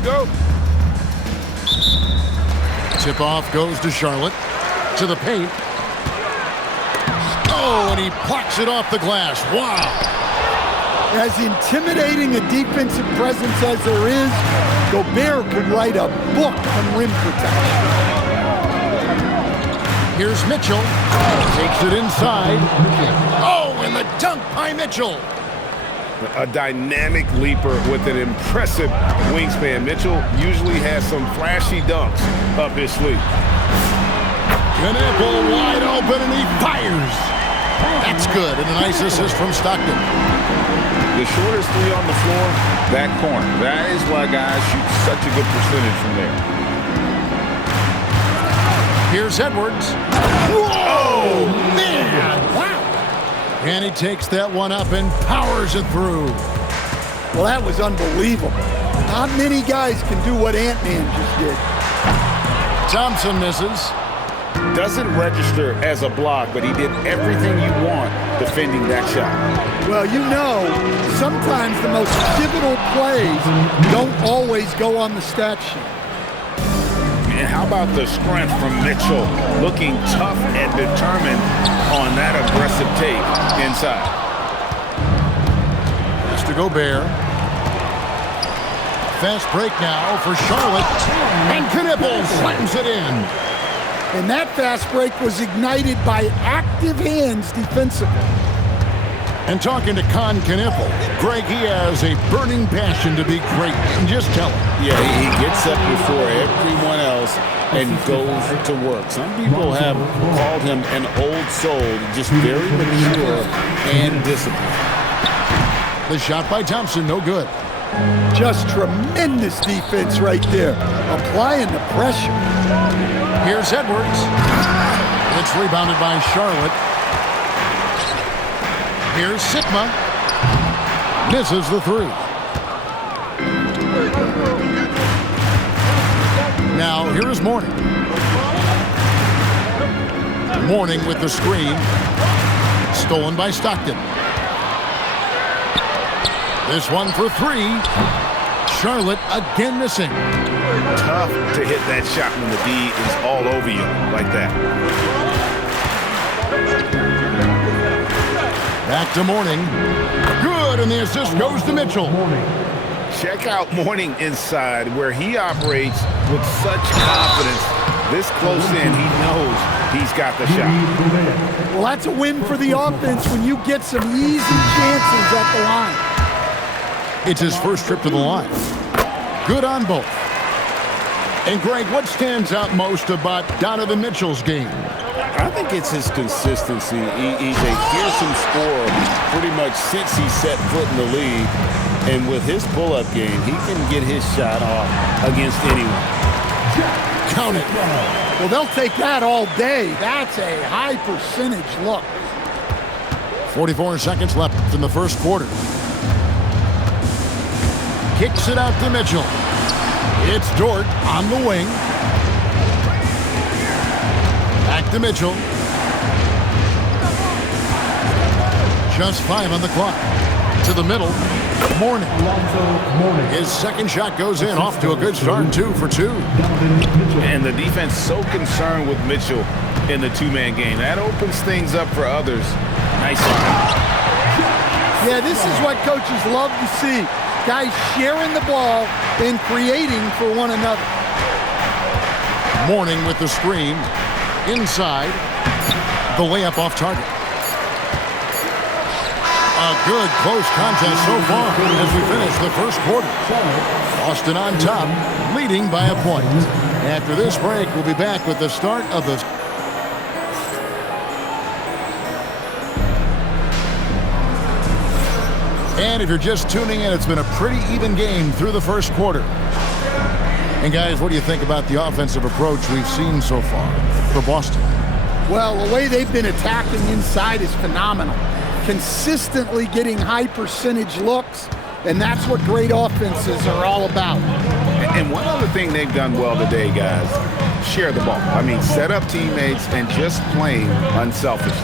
we go. Tip-off goes to Charlotte. To the paint. Oh, and he plucks it off the glass. Wow. As intimidating a defensive presence as there is, Gobert could write a book on rim protection. Here's Mitchell. Takes it inside. Oh, and the dunk by Mitchell. A dynamic leaper with an impressive wingspan. Mitchell usually has some flashy dunks up his sleeve. Knipple wide open, and he fires. That's good, and a nice assist from Stockton. The shortest three on the floor, that corner. That is why guys shoot such a good percentage from there. Here's Edwards. Whoa, man! Wow! And he takes that one up and powers it through. Well, that was unbelievable. Not many guys can do what Ant-Man just did. Thompson misses. Doesn't register as a block, but he did everything you want defending that shot. Well, you know, sometimes the most pivotal plays don't always go on the stat sheet. And how about the strength from Mitchell, looking tough and determined on that aggressive take inside. Has to Gobert. Fast break now for Charlotte. And Knipple slams it in. And that fast break was ignited by active hands defensively. And talking to Knipple, Greg, he has a burning passion to be great. And just tell him. Yeah, he gets up before everyone else and goes to work. Some people have called him an old soul, just very mature and disciplined. The shot by Thompson, no good. Just tremendous defense right there, applying the pressure. Here's Edwards. It's rebounded by Charlotte. Here's Sigma. Misses the three. Now, here is Mourning. Mourning with the screen. Stolen by Stockton. This one for three. Charlotte again missing. Tough to hit that shot when the D is all over you like that. Back to Mourning. Good, and the assist goes to Mitchell. Check out Mourning inside, where he operates with such confidence. This close in, he knows he's got the shot. Well, that's a win for the offense when you get some easy chances at the line. It's his first trip to the line. Good on both. And Greg, what stands out most about Donovan Mitchell's game? I think it's his consistency. He's a fearsome scorer pretty much since he set foot in the league. And with his pull-up game, he can get his shot off against anyone. Count it. Well, they'll take that all day. That's a high percentage look. 44 seconds left in the first quarter. Kicks it out to Mitchell. It's Dort on the wing. Back to Mitchell. Just 5 on the clock. To the middle. Mourning. His second shot goes in. Off to a good start. 2 for 2. And the defense so concerned with Mitchell in the two-man game. That opens things up for others. Nice shot. Yeah, this is what coaches love to see. Guys sharing the ball and creating for one another. Mourning with the screen. Inside. The layup off target. A good close contest so far as we finish the first quarter. Boston on top, leading by a point. After this break, we'll be back with the start of the... And if you're just tuning in, it's been a pretty even game through the first quarter. And guys, what do you think about the offensive approach we've seen so far for Boston? Well, the way they've been attacking inside is phenomenal. Consistently getting high percentage looks, and that's what great offenses are all about. And one other thing they've done well today, guys, share the ball. I mean, set up teammates and just playing unselfishly.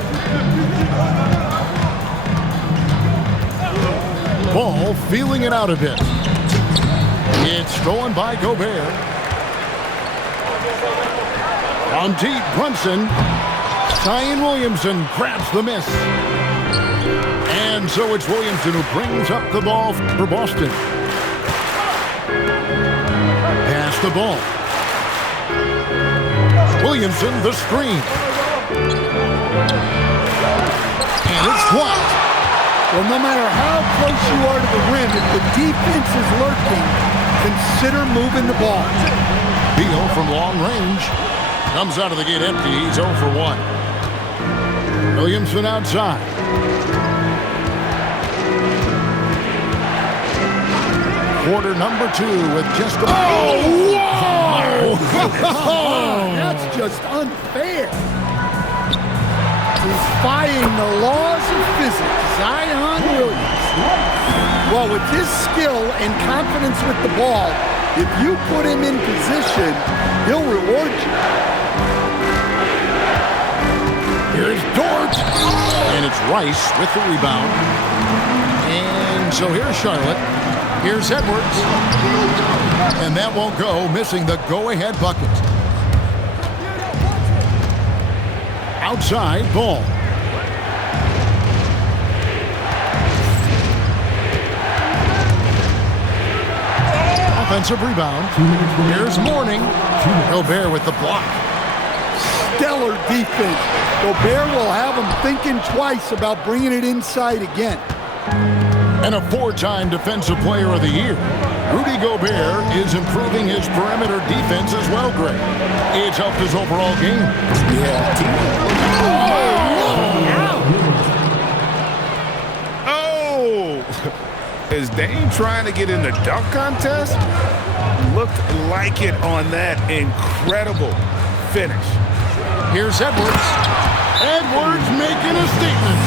Ball feeling it out a bit. It's stolen by Gobert. On deep, Brunson. Zion Williamson grabs the miss. And so it's Williamson who brings up the ball for Boston. Pass the ball. Williamson, the screen. And it's blocked. Well, no matter how close you are to the rim, if the defense is lurking, consider moving the ball. Beal from long range. Comes out of the gate empty. He's 0 for 1. Williamson outside. Quarter number 2 with just a... Oh, whoa! That's just unfair. Defying the laws of physics, Zion Williams. Well, with his skill and confidence with the ball, if you put him in position, he'll reward you. Here's Dort. And it's Rice with the rebound. And so here's Charlotte. Here's Edwards. And that won't go, missing the go-ahead bucket. Outside, ball. Offensive rebound. Here's Mourning. Gobert with the block. Stellar defense. Gobert will have him thinking twice about bringing it inside again. And a 4-time Defensive Player of the Year. Rudy Gobert is improving his perimeter defense as well, Greg. It's helped his overall game. Yeah. Oh! Is Dame trying to get in the dunk contest? Looked like it on that incredible finish. Here's Edwards. Edwards making a statement.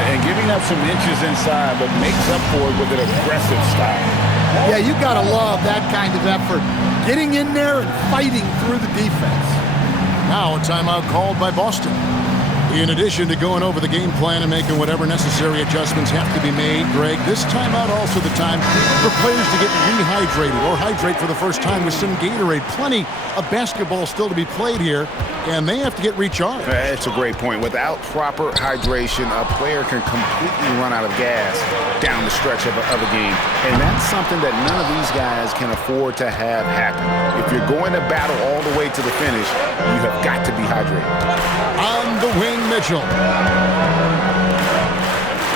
And giving up some inches inside, but makes up for it with an aggressive style. Yeah, you gotta love that kind of effort. Getting in there and fighting through the defense. Now a timeout called by Boston. In addition to going over the game plan and making whatever necessary adjustments have to be made, Greg, this timeout also the time for players to get rehydrated or hydrate for the first time with some Gatorade. Plenty of basketball still to be played here, and they have to get recharged. That's a great point. Without proper hydration, a player can completely run out of gas down the stretch of a game. And that's something that none of these guys can afford to have happen. If you're going to battle all the way to the finish, you have got to be hydrated. On the wing, Mitchell.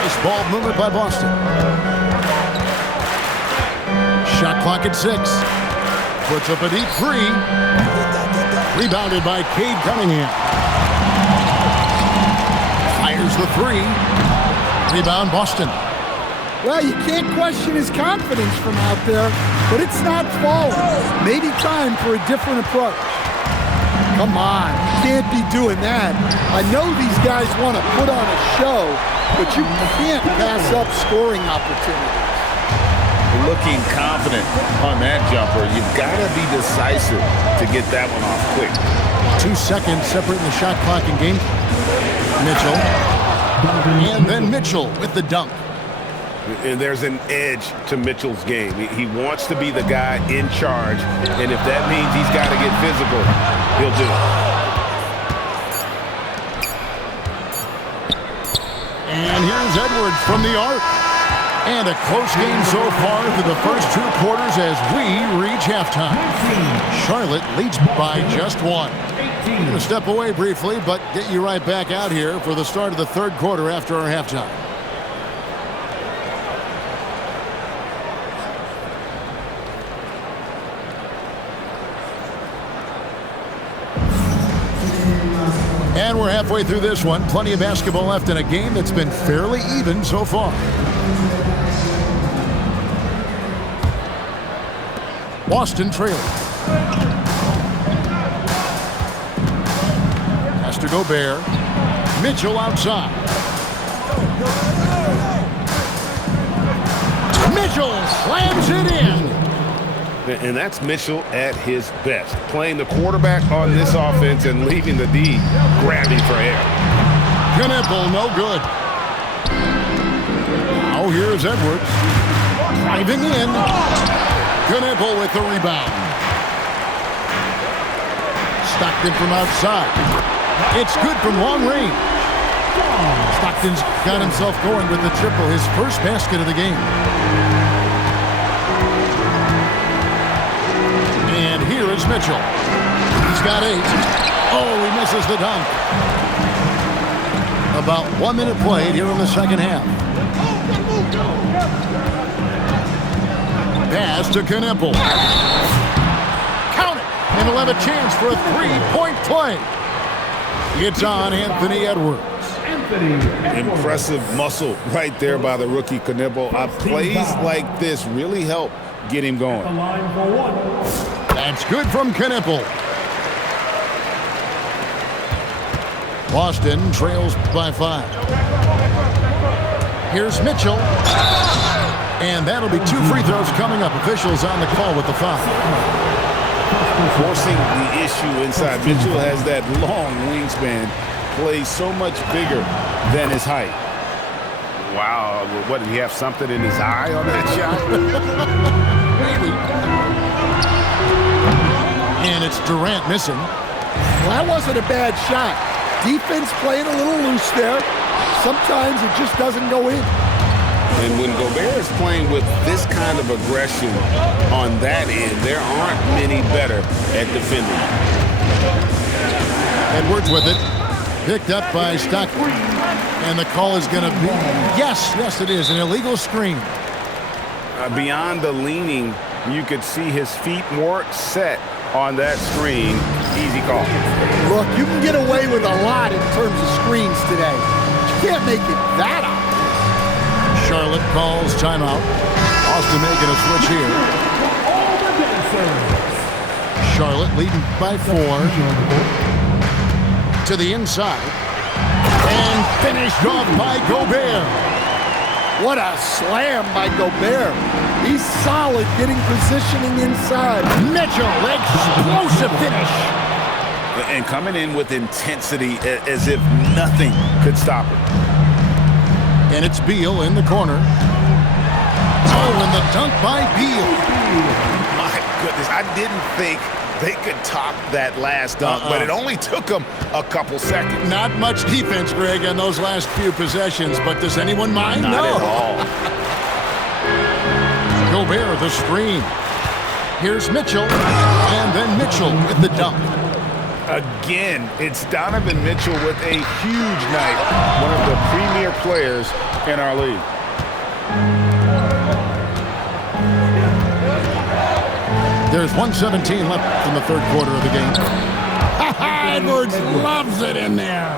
Nice ball movement by Boston. Shot clock at 6. Puts up a deep 3. Rebounded by Cade Cunningham. Fires the 3. Rebound Boston. Well, you can't question his confidence from out there, but it's not falling. Maybe time for a different approach. Come on, you can't be doing that. I know these guys want to put on a show, but you can't pass up scoring opportunities. Looking confident on that jumper. You've got to be decisive to get that one off quick. 2 seconds separating the shot clock and game. Mitchell. And then Mitchell with the dunk. And there's an edge to Mitchell's game. He wants to be the guy in charge, and if that means he's got to get physical, he'll do it. And here's Edwards from the arc. And a close game so far through the first 2 quarters as we reach halftime. Charlotte leads by just 1. I'm going to step away briefly, but get you right back out here for the start of the 3rd quarter after our halftime. And we're halfway through this one. Plenty of basketball left in a game that's been fairly even so far. Boston trailing. Has to Gobert. Mitchell outside. Mitchell slams it in. And that's Mitchell at his best. Playing the quarterback on this offense and leaving the D grabbing for air. Knipple, no good. Now here's Edwards. Driving in. Knipple with the rebound. Stockton from outside. It's good from long range. Stockton's got himself going with the triple, his first basket of the game. And here is Mitchell. He's got 8. Oh, he misses the dunk. About 1 minute played here in the second half. Pass to Knipple. Count it! And he'll have a chance for a 3-point play. It's on Anthony Edwards. Impressive muscle right there by the rookie Knipple. Plays like this really help get him going. That's good from Knipple. Boston trails by 5. Here's Mitchell. And that'll be 2 free throws coming up. Officials on the call with the foul. Forcing the issue inside. Mitchell has that long wingspan. Plays so much bigger than his height. Wow. What, did he have something in his eye on that shot? Maybe. And it's Durant missing. Well, that wasn't a bad shot. Defense playing a little loose there. Sometimes it just doesn't go in. And when Gobert is playing with this kind of aggression on that end, there aren't many better at defending. Edwards with it. Picked up by Stockton. And the call is going to be, yes, it is, an illegal screen. Beyond the leaning, you could see his feet weren't set on that screen. Easy call. Look, you can get away with a lot in terms of screens today. You can't make it that obvious. Charlotte calls timeout. Austin making a switch here. Charlotte leading by 4. To the inside. And finished off by Gobert. What a slam by Gobert. He's solid getting positioning inside. Mitchell, explosive finish. And coming in with intensity as if nothing could stop it. And it's Beal in the corner. Oh, and the dunk by Beal. My goodness, I didn't think they could top that last dunk, but it only took them a couple seconds. Not much defense, Greg, on those last few possessions, but does anyone mind? Not no. at all. Gobert, the screen. Here's Mitchell, and then Mitchell with the dunk. Again, it's Donovan Mitchell with a huge night. One of the premier players in our league. There's 1:17 left in the third quarter of the game. Edwards loves it in there.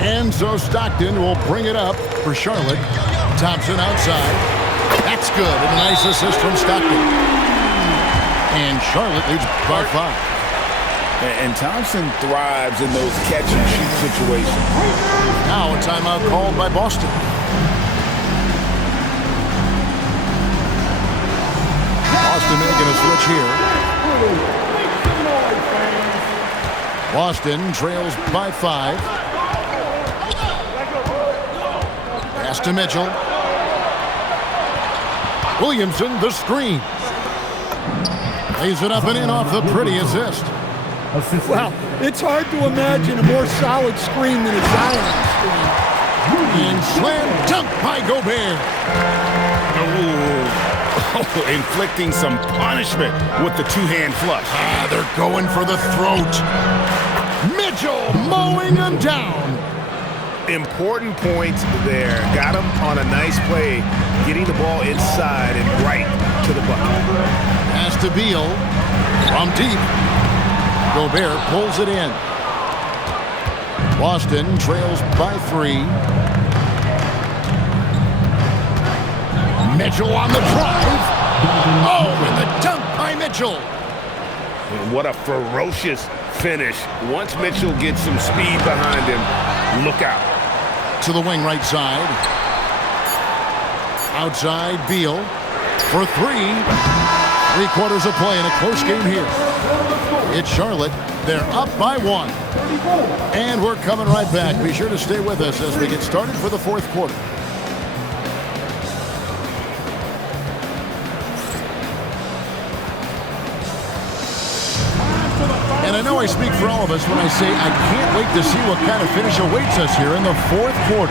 And so Stockton will bring it up for Charlotte. Thompson outside. That's good. And a nice assist from Stockton. And Charlotte leads by 5. And Thompson thrives in those catch-and-shoot situations. Now a timeout called by Boston. Boston making a switch here. Boston trails by 5. Pass to Mitchell. Williamson, the screen. Lays it up and in off the pretty assist. Well, it's hard to imagine a more solid screen than a Zion screen. And slam dunk by Gobert. Inflicting some punishment with the two-hand flush. They're going for the throat. Mitchell mowing him down. Important points there. Got him on a nice play, getting the ball inside and right to the bucket. Pass to Beal from deep. Gobert pulls it in. Boston trails by 3. Mitchell on the drive. Oh, and the dunk by Mitchell. What a ferocious finish. Once Mitchell gets some speed behind him, look out. To the wing right side. Outside, Beal for 3. 3 quarters of play in a close game here. It's Charlotte. They're up by 1. And we're coming right back. Be sure to stay with us as we get started for the fourth quarter. And I know I speak for all of us when I say I can't wait to see what kind of finish awaits us here in the fourth quarter.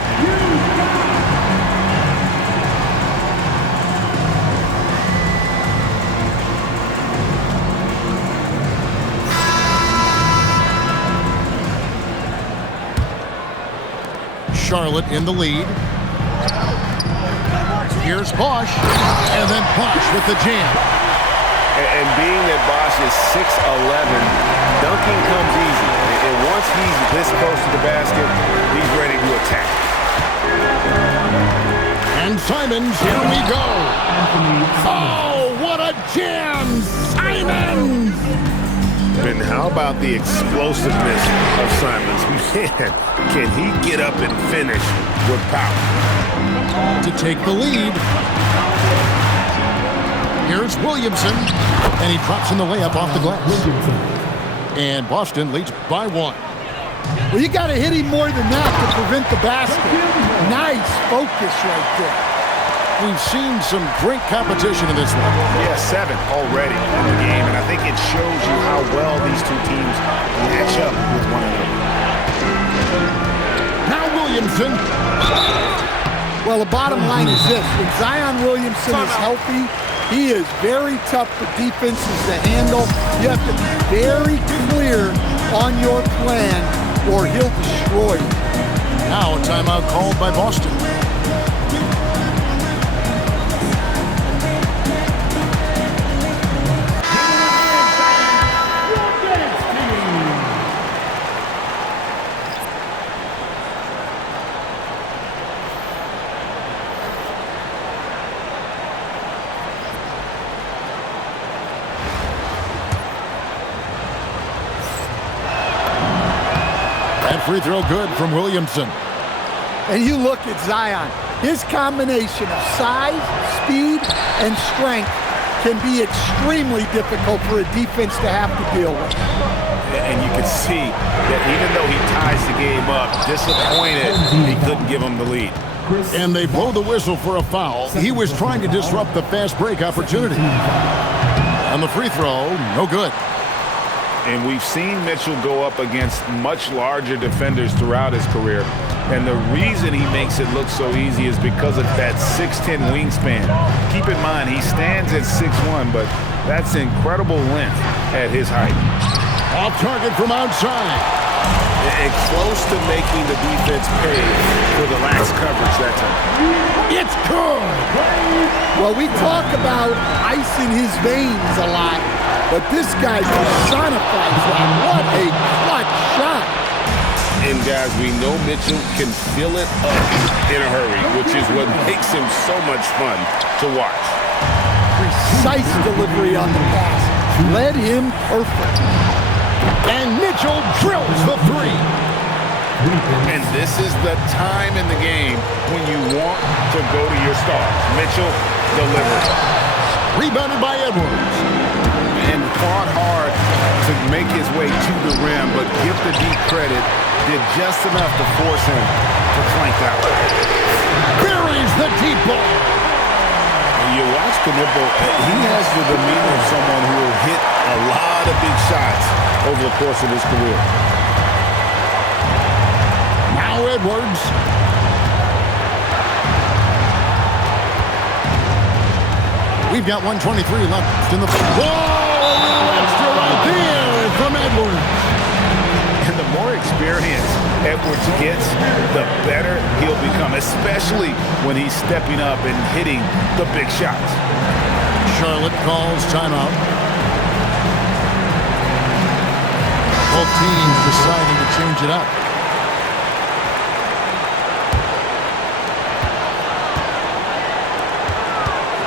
Charlotte in the lead. Here's Bosch, and then Bosch with the jam. And being that Bosch is 6'11", dunking comes easy. And once he's this close to the basket, he's ready to attack. And Simons, here we go. Oh, what a jam! Simons! And how about the explosiveness of Simons? Man, can he get up and finish with power? To take the lead. Here's Williamson, and he drops in the layup off the glass. And Boston leads by 1. Well, you got to hit him more than that to prevent the basket. Nice focus right there. We've seen some great competition in this one. Yeah, 7 already in the game, and I think it shows you how well these two teams match up with one another. Now Williamson. Well, the bottom line is this. When Zion Williamson is healthy, he is very tough for defenses to handle. You have to be very clear on your plan or he'll destroy you. Now a timeout called by Boston. Free throw good from Williamson. And you look at Zion. His combination of size, speed, and strength can be extremely difficult for a defense to have to deal with. And you can see that even though he ties the game up, disappointed he couldn't give him the lead. And they blow the whistle for a foul. He was trying to disrupt the fast break opportunity. On the free throw, no good. And we've seen Mitchell go up against much larger defenders throughout his career. And the reason he makes it look so easy is because of that 6'10" wingspan. Keep in mind, he stands at 6'1", but that's incredible length at his height. Off target from outside. And close to making the defense pay for the lax coverage that time. It's good. Well, we talk about ice in his veins a lot. But this guy personifies that. What a clutch shot. And guys, we know Mitchell can fill it up in a hurry, which is what makes him so much fun to watch. Precise delivery on the pass. Led him perfect. And Mitchell drills the 3. And this is the time in the game when you want to go to your stars. Mitchell delivers. Rebounded by Edwards. And fought hard to make his way to the rim, but give the deep credit, did just enough to force him to flank out. Buries the deep ball. You watch Knipple, he has the demeanor of someone who will hit a lot of big shots over the course of his career. Now Edwards. We've got 1:23 left in the ball. Extra right there from Edwards. And the more experience Edwards gets, the better he'll become, especially when he's stepping up and hitting the big shots. Charlotte calls timeout. Both teams deciding to change it up.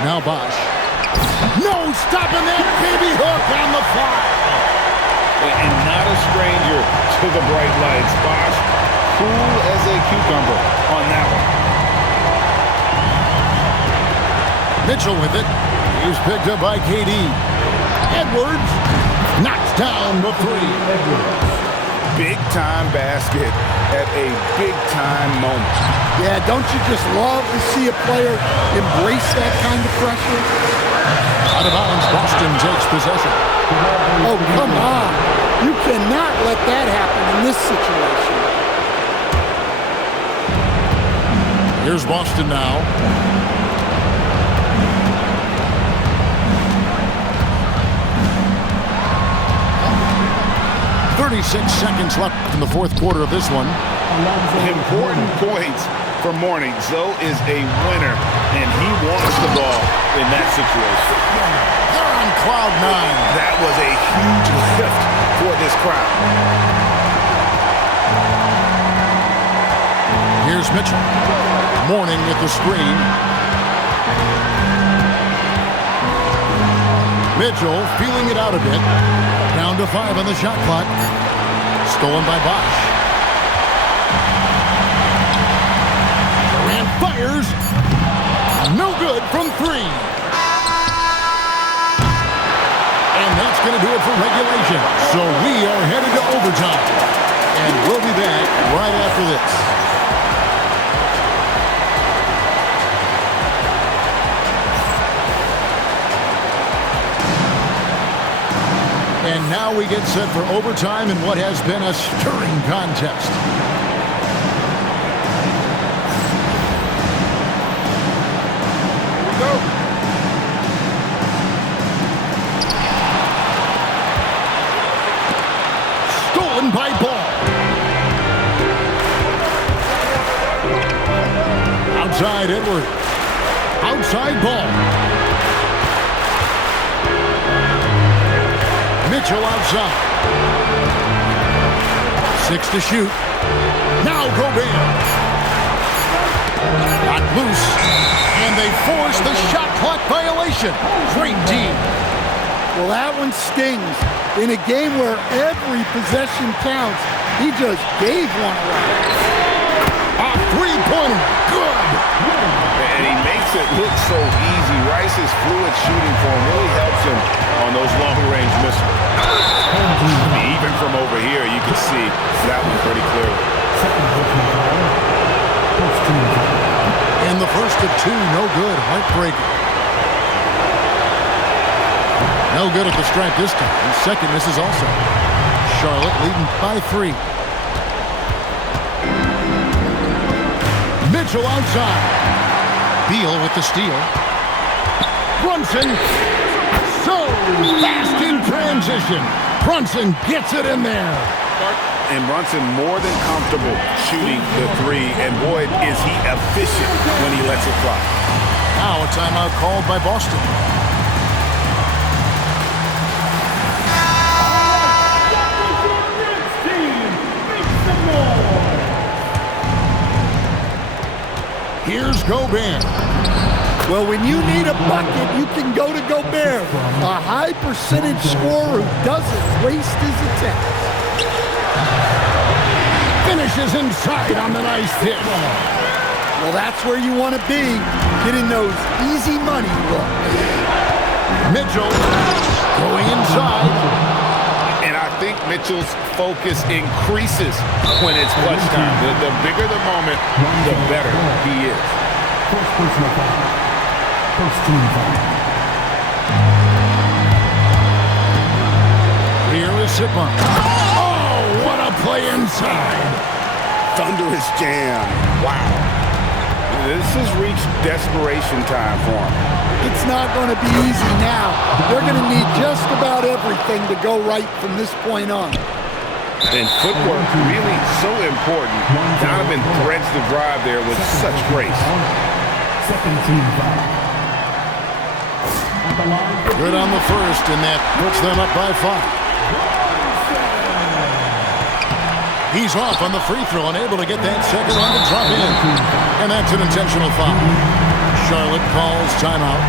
Now Bosch. No stopping that baby hook on the fly. And not a stranger to the bright lights. Bosch, cool as a cucumber on that one. Mitchell with it. He's picked up by KD. Edwards knocks down the 3. Big-time basket at a big-time moment. Yeah, don't you just love to see a player embrace that kind of pressure? Out of bounds, Boston takes possession. Oh, come on. You cannot let that happen in this situation. Here's Boston now. 36 seconds left in the fourth quarter of this one. Important points for Mourning. Zoe is a winner, and he wants the ball in that situation. They're on cloud nine. That was a huge lift for this crowd. Here's Mitchell. Mourning with the screen. Mitchell feeling it out a bit. Down to 5 on the shot clock. Stolen by Bosch. Durant fires. No good from 3. And that's going to do it for regulation. So we are headed to overtime. And we'll be back right after this. And now we get set for overtime in what has been a stirring contest. Here we go. Stolen by Ball. Outside Edward. Outside Ball. Mitchell outside. 6 to shoot. Now Gobert. Got loose. And they force the shot clock violation. Great team. Well, that one stings. In a game where every possession counts, he just gave one away. A three-pointer. Good. And he makes it look so easy. Rice's fluid shooting form really helps him on those long-range missiles. Even from over here, you can see that one pretty clearly. And the first of 2, no good. Heartbreaker. No good at the stripe this time. Second misses also. Charlotte leading by 3. Mitchell outside. Beal with the steal. Brunson. So fast in transition. Brunson gets it in there. And Brunson more than comfortable shooting the 3. And boy, is he efficient when he lets it fly. Now a timeout called by Boston. Here's Gobert. Well, when you need a bucket, you can go to Gobert, a high percentage scorer who doesn't waste his attempts. Finishes inside on the nice hit. Well, that's where you want to be, getting those easy money looks. Mitchell going inside. And I think Mitchell's focus increases when it's clutch time. The bigger the moment, the better he is. First personal foul. First team foul. Here is Sipon. Oh, what a play inside. Thunderous jam. Wow. This has reached desperation time for him. It's not going to be easy now. They're going to need just about everything to go right from this point on. And footwork really so important. Donovan threads the drive there with such grace. Second team foul. Good on the first, and that puts them up by 5. He's off on the free throw, unable to get that second one to drop in. And that's an intentional foul. Charlotte calls timeout.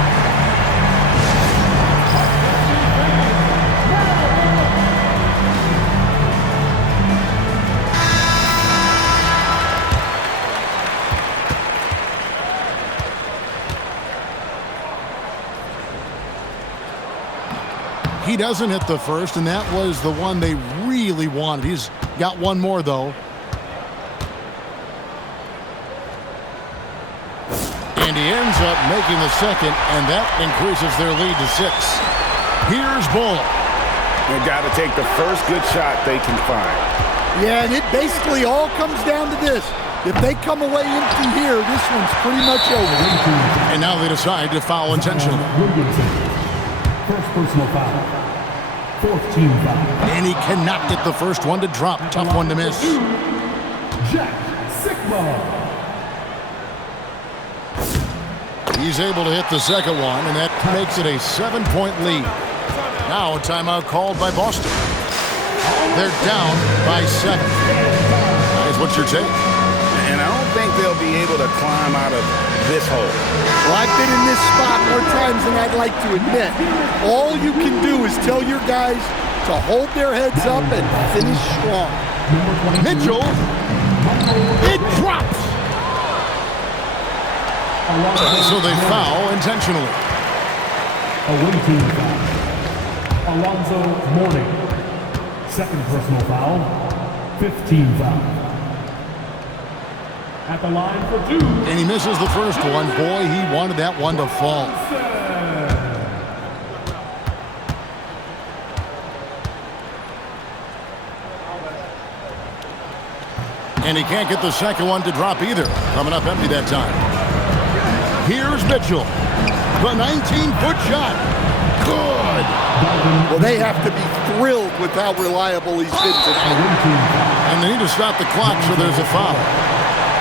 He doesn't hit the first, and that was the one they really wanted. He's got one more, though. And he ends up making the second, and that increases their lead to 6. Here's Bull. They've got to take the first good shot they can find. Yeah, and it basically all comes down to this. If they come away empty here, this one's pretty much over. And now they decide to foul intentionally. First personal foul. Fourth team foul. And he cannot get the first one to drop. Tough one to miss. Jack Sigma. He's able to hit the second one, and that makes it a 7-point lead. Now a timeout called by Boston. They're down by 7. Guys, what's your take? And I don't think they'll be able to climb out of this hole. Well, I've been in this spot more times than I'd like to admit. All you can do is tell your guys to hold their heads up and finish strong. Mitchell, it drops. So they foul intentionally. Away team foul. Alonzo Mourning. Second personal foul. 15 foul. At the line for 2. And he misses the first one. Boy, he wanted that one to fall. And he can't get the second one to drop either. Coming up empty that time. Here's Mitchell. The 19-foot shot. Good. Well, they have to be thrilled with how reliable he's been tonight. And they need to stop the clock, so there's a foul.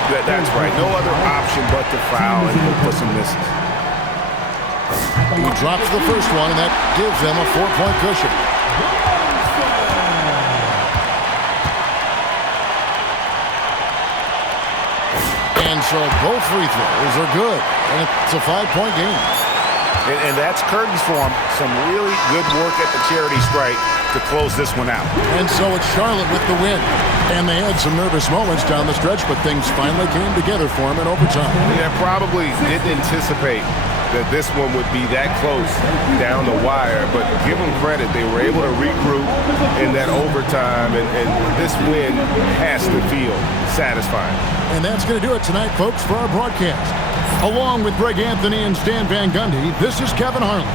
That's right. No other option but to foul and put some misses. He drops the first one, and that gives them a 4-point cushion. And so both free throws are good, and it's a 5-point game. And that's curtains for him. Some really good work at the charity stripe to close this one out. And so it's Charlotte with the win. And they had some nervous moments down the stretch, but things finally came together for them in overtime. Yeah, probably didn't anticipate that this one would be that close down the wire, but give them credit. They were able to regroup in that overtime, and this win has to feel satisfying. And that's going to do it tonight, folks, for our broadcast. Along with Greg Anthony and Stan Van Gundy, this is Kevin Harlan.